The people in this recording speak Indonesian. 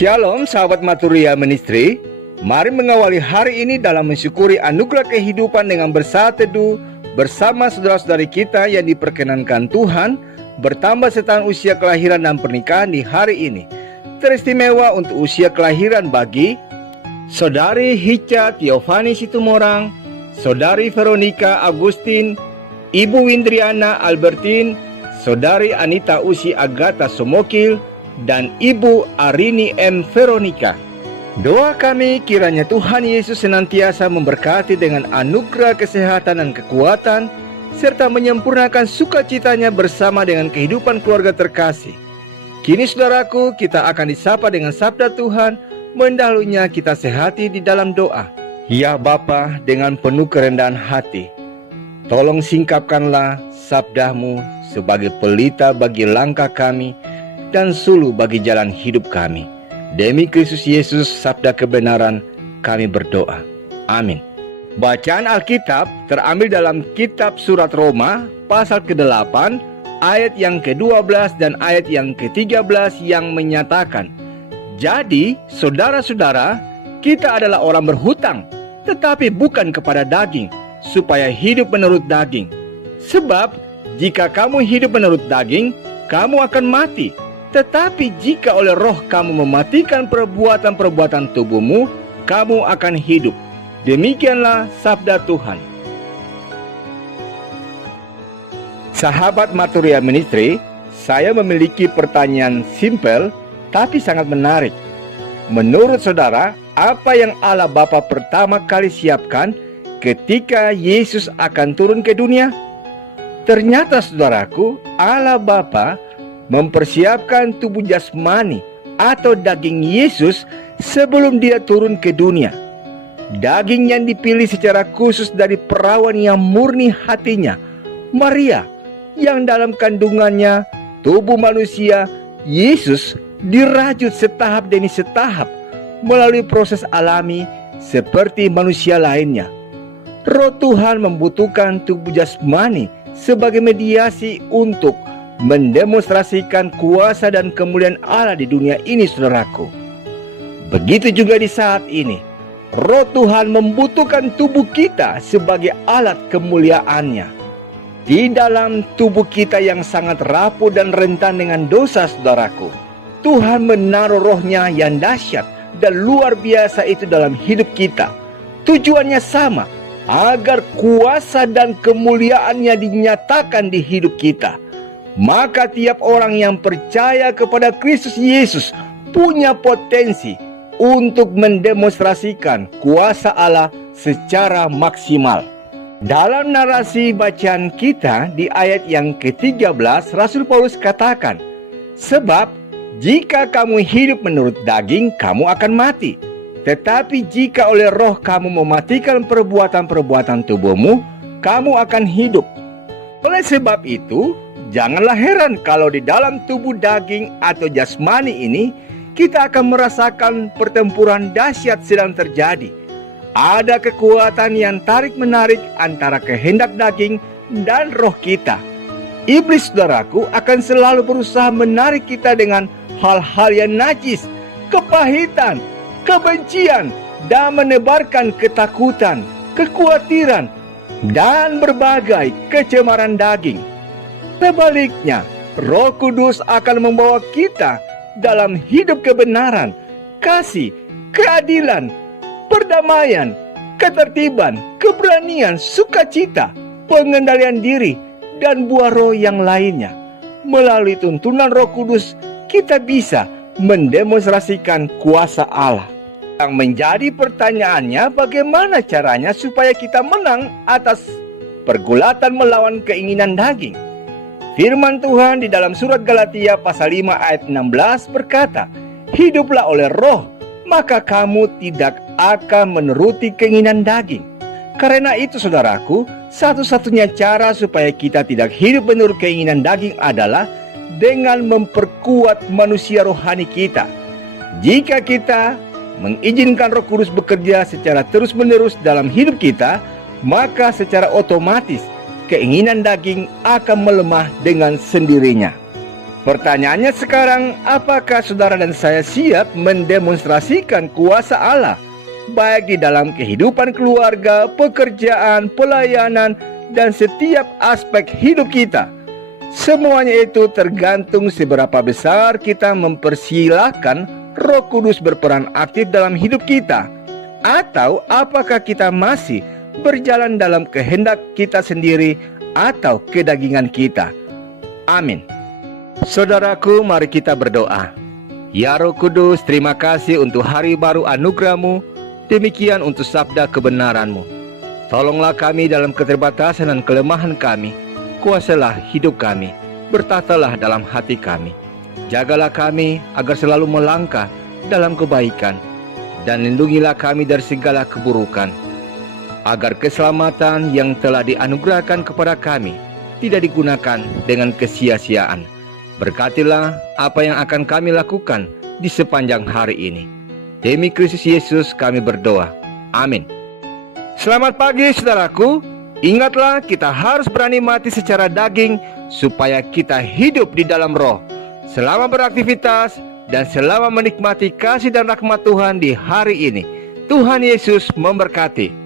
Shalom sahabat Maturia Ministry. Mari mengawali hari ini dalam mensyukuri anugerah kehidupan dengan bersatu teduh bersama saudara-saudari kita yang diperkenankan Tuhan bertambah setahun usia kelahiran dan pernikahan di hari ini. Teristimewa untuk usia kelahiran bagi Saudari Hica Tiofani Situmorang, Saudari Veronica Agustin, Ibu Windriana Albertin, Saudari Anita Usi Agatha Somokil, dan Ibu Arini M. Veronica. Doa kami kiranya Tuhan Yesus senantiasa memberkati dengan anugerah kesehatan dan kekuatan, serta menyempurnakan sukacitanya bersama dengan kehidupan keluarga terkasih. Kini saudaraku, kita akan disapa dengan sabda Tuhan, mendahulunya kita sehati di dalam doa. Ya Bapa, dengan penuh kerendahan hati, tolong singkapkanlah sabdamu sebagai pelita bagi langkah kami dan suluh bagi jalan hidup kami. Demi Kristus Yesus, sabda kebenaran, kami berdoa. Amin. Bacaan Alkitab terambil dalam kitab surat Roma, pasal ke-8, ayat yang ke-12 dan ayat yang ke-13 yang menyatakan, jadi, saudara-saudara, kita adalah orang berhutang, tetapi bukan kepada daging, supaya hidup menurut daging. Sebab, jika kamu hidup menurut daging, kamu akan mati. Tetapi jika oleh roh kamu mematikan perbuatan-perbuatan tubuhmu, kamu akan hidup. Demikianlah sabda Tuhan. Sahabat Maturia Ministry, saya memiliki pertanyaan simpel tapi sangat menarik. Menurut saudara, apa yang Allah Bapa pertama kali siapkan ketika Yesus akan turun ke dunia? Ternyata saudaraku, Allah Bapa mempersiapkan tubuh jasmani atau daging Yesus sebelum dia turun ke dunia. Daging yang dipilih secara khusus dari perawan yang murni hatinya, Maria, yang dalam kandungannya tubuh manusia Yesus dirajut setahap demi setahap melalui proses alami seperti manusia lainnya. Roh Tuhan membutuhkan tubuh jasmani sebagai mediasi untuk mendemonstrasikan kuasa dan kemuliaan Allah di dunia ini, saudaraku. Begitu juga di saat ini, Roh Tuhan membutuhkan tubuh kita sebagai alat kemuliaannya. Di dalam tubuh kita yang sangat rapuh dan rentan dengan dosa, saudaraku, Tuhan menaruh rohnya yang dahsyat dan luar biasa itu dalam hidup kita. Tujuannya sama, agar kuasa dan kemuliaannya dinyatakan di hidup kita. Maka tiap orang yang percaya kepada Kristus Yesus punya potensi untuk mendemonstrasikan kuasa Allah secara maksimal. Dalam narasi bacaan kita di ayat yang ke-13, Rasul Paulus katakan, sebab jika kamu hidup menurut daging, kamu akan mati. Tetapi jika oleh roh kamu mematikan perbuatan-perbuatan tubuhmu, kamu akan hidup. Oleh sebab itu, janganlah heran kalau di dalam tubuh daging atau jasmani ini kita akan merasakan pertempuran dahsyat sedang terjadi. Ada kekuatan yang tarik-menarik antara kehendak daging dan roh kita. Iblis, saudaraku, akan selalu berusaha menarik kita dengan hal-hal yang najis, kepahitan, kebencian, dan menebarkan ketakutan, kekhawatiran, dan berbagai kecemaran daging. Sebaliknya, Roh Kudus akan membawa kita dalam hidup kebenaran, kasih, keadilan, perdamaian, ketertiban, keberanian, sukacita, pengendalian diri, dan buah roh yang lainnya. Melalui tuntunan Roh Kudus, kita bisa mendemonstrasikan kuasa Allah. Yang menjadi pertanyaannya, bagaimana caranya supaya kita menang atas pergulatan melawan keinginan daging? Firman Tuhan di dalam surat Galatia pasal 5 ayat 16 berkata, hiduplah oleh roh, maka kamu tidak akan menuruti keinginan daging. Karena itu saudaraku, satu-satunya cara supaya kita tidak hidup menurut keinginan daging adalah dengan memperkuat manusia rohani kita. Jika kita mengizinkan Roh Kudus bekerja secara terus-menerus dalam hidup kita, maka secara otomatis keinginan daging akan melemah dengan sendirinya. Pertanyaannya sekarang, apakah saudara dan saya siap mendemonstrasikan kuasa Allah, baik di dalam kehidupan keluarga, pekerjaan, pelayanan, dan setiap aspek hidup kita? Semuanya itu tergantung seberapa besar kita mempersilahkan Roh Kudus berperan aktif dalam hidup kita, atau apakah kita masih berjalan dalam kehendak kita sendiri atau kedagingan kita. Amin. Saudaraku, mari kita berdoa. Ya Roh Kudus, terima kasih untuk hari baru anugerah-Mu, demikian untuk sabda kebenaran-Mu. Tolonglah kami dalam keterbatasan dan kelemahan kami, kuasalah hidup kami, bertatalah dalam hati kami. Jagalah kami agar selalu melangkah dalam kebaikan, dan lindungilah kami dari segala keburukan, agar keselamatan yang telah dianugerahkan kepada kami tidak digunakan dengan kesia-siaan. Berkatilah apa yang akan kami lakukan di sepanjang hari ini. Demi Kristus Yesus kami berdoa. Amin. Selamat pagi saudaraku. Ingatlah, kita harus berani mati secara daging supaya kita hidup di dalam roh, selama beraktivitas dan selama menikmati kasih dan rahmat Tuhan di hari ini. Tuhan Yesus memberkati.